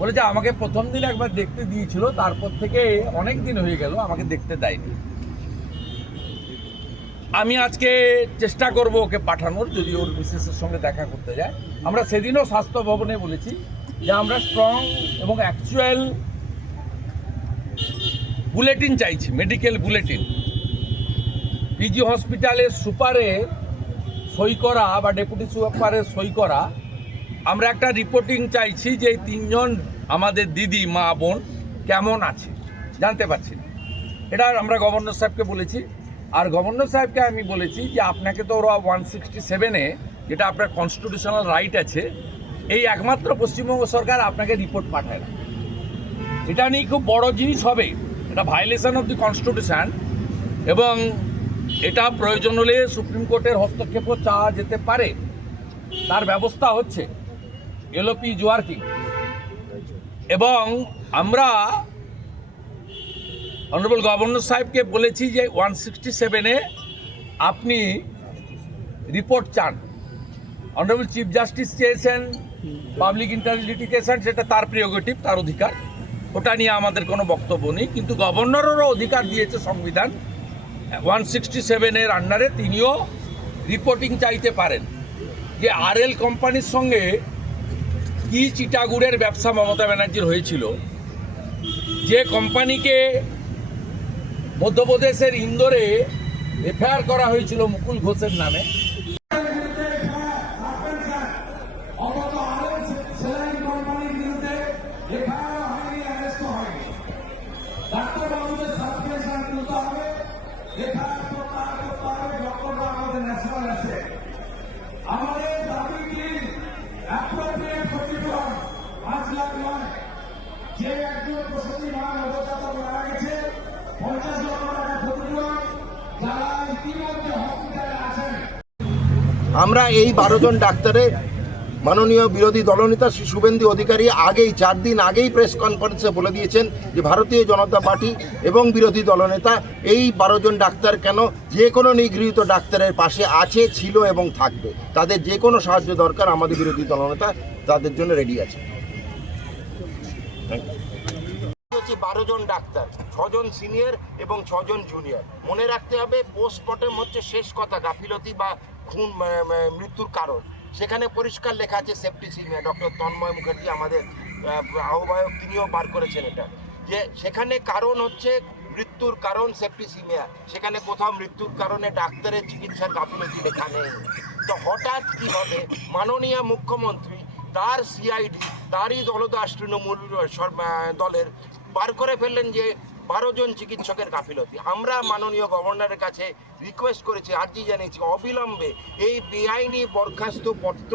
বলে যে আমাকে প্রথম দিন একবার দেখতে দিয়েছিল, তারপর থেকে অনেক দিন হয়ে গেল আমাকে দেখতে দেয়নি। আমি আজকে চেষ্টা করব ওকে পাঠানোর, যদি ওর মিসেসের সঙ্গে দেখা করতে যায়। আমরা সেদিনও স্বাস্থ্য ভবনে বলেছি যে আমরা স্ট্রং এবং অ্যাকচুয়াল বুলেটিন চাইছি, মেডিকেল বুলেটিন। পিজি হসপিটালের সুপারে সই করা বা ডেপুটি সুপারের সই করা, আমরা একটা রিপোর্টিং চাইছি যে এই তিনজন আমাদের দিদি মা বোন কেমন আছে জানতে পারছি না। এটা আমরা গভর্নর সাহেবকে বলেছি। আর গভর্নর সাহেবকে আমি বলেছি যে আপনাকে তো ওরা 167-এ, যেটা আপনার কনস্টিটিউশনাল রাইট আছে, এই একমাত্র পশ্চিমবঙ্গ সরকার আপনাকে রিপোর্ট পাঠায় না। এটা নিয়ে খুব বড় জিনিস হবে, এটা ভায়োলেশন অফ দি কনস্টিটিউশন, এবং এটা প্রয়োজন হলে সুপ্রিম কোর্টের হস্তক্ষেপও চাওয়া যেতে পারে। তার ব্যবস্থা হচ্ছে, এলওপি ইজ ওয়ার্কিং। এবং আমরা অনারেবল গভর্নর সাহেবকে বলেছি যে 167-এ আপনি রিপোর্ট চান। অনারেবল চিফ জাস্টিস চেয়েছেন পাবলিক ইন্টারেস্ট লিটিগেশন, সেটা তার প্রিরোগেটিভ, তার অধিকার, ওটা নিয়ে আমাদের কোনো বক্তব্য নেই। কিন্তু গভর্নরেরও অধিকার দিয়েছে সংবিধান, 167-এর আন্ডারে তিনিও রিপোর্টিং চাইতে পারেন যে আরএল কোম্পানির সঙ্গে কি চিটাগুড়ের ব্যবসা মমতা ব্যানার্জির হয়েছিল, যে কোম্পানিকে মধ্যপ্রদেশের ইন্দোরে এফআইআর করা হয়েছিল মুকুল ঘোষের নামে। আমাদের দাবি কি অ্যাপ্রোপ্রিয়েট ক্ষতিপূরণ 5 লাখ নয়, যে একজন প্রসূতি মা নবজাতক মারা গেছে 50 লক্ষ টাকা ক্ষতিপূরণ, যারা ইতিমধ্যে হসপিটালে আছেন। আমরা এই 12 জন ডাক্তারে মাননীয় বিরোধী দলনেতা শ্রী শুভেন্দু অধিকারী আগেই 4 দিন আগেই প্রেস কনফারেন্সে বলে দিয়েছেন যে ভারতীয় জনতা পার্টি এবং বিরোধী দলনেতা এই 12 জন ডাক্তার কেন যে কোনো নিগৃহীত ডাক্তারের পাশে আছে, ছিল এবং থাকবে। তাদের যে কোনো সাহায্য দরকার আমাদের বিরোধী দলনেতা তাদের জন্য রেডি আছে। 12 জন ডাক্তার, 6 জন সিনিয়র এবং 6 জন জুনিয়র। মনে রাখতে হবে পোস্টমর্টেম হচ্ছে শেষ কথা, গাফিলতি বা খুন মৃত্যুর কারণ। সেখানে পরিষ্কার লেখা আছে সেপ্টিসিমিয়া। ডক্টর তন্ময় মুখার্জি আমাদের আহ্বায়ক, তিনিও বার করেছেন এটা, যে সেখানে কারণ হচ্ছে মৃত্যুর কারণ সেপ্টিসিমিয়া। সেখানে কোথাও মৃত্যুর কারণে ডাক্তারের চিকিৎসার গাফিলতি লেখা নেই। তো হঠাৎ কীভাবে মাননীয় মুখ্যমন্ত্রী তার সিআইডি, তারই দলদাস তৃণমূল দলের বার করে ফেললেন যে 12 জন চিকিৎসকের গাফিলতি। আমরা মাননীয় গভর্নরের কাছে রিকোয়েস্ট করেছি, আর্জি জানিয়েছি, অবিলম্বে এই বেআইনি বরখাস্ত পত্র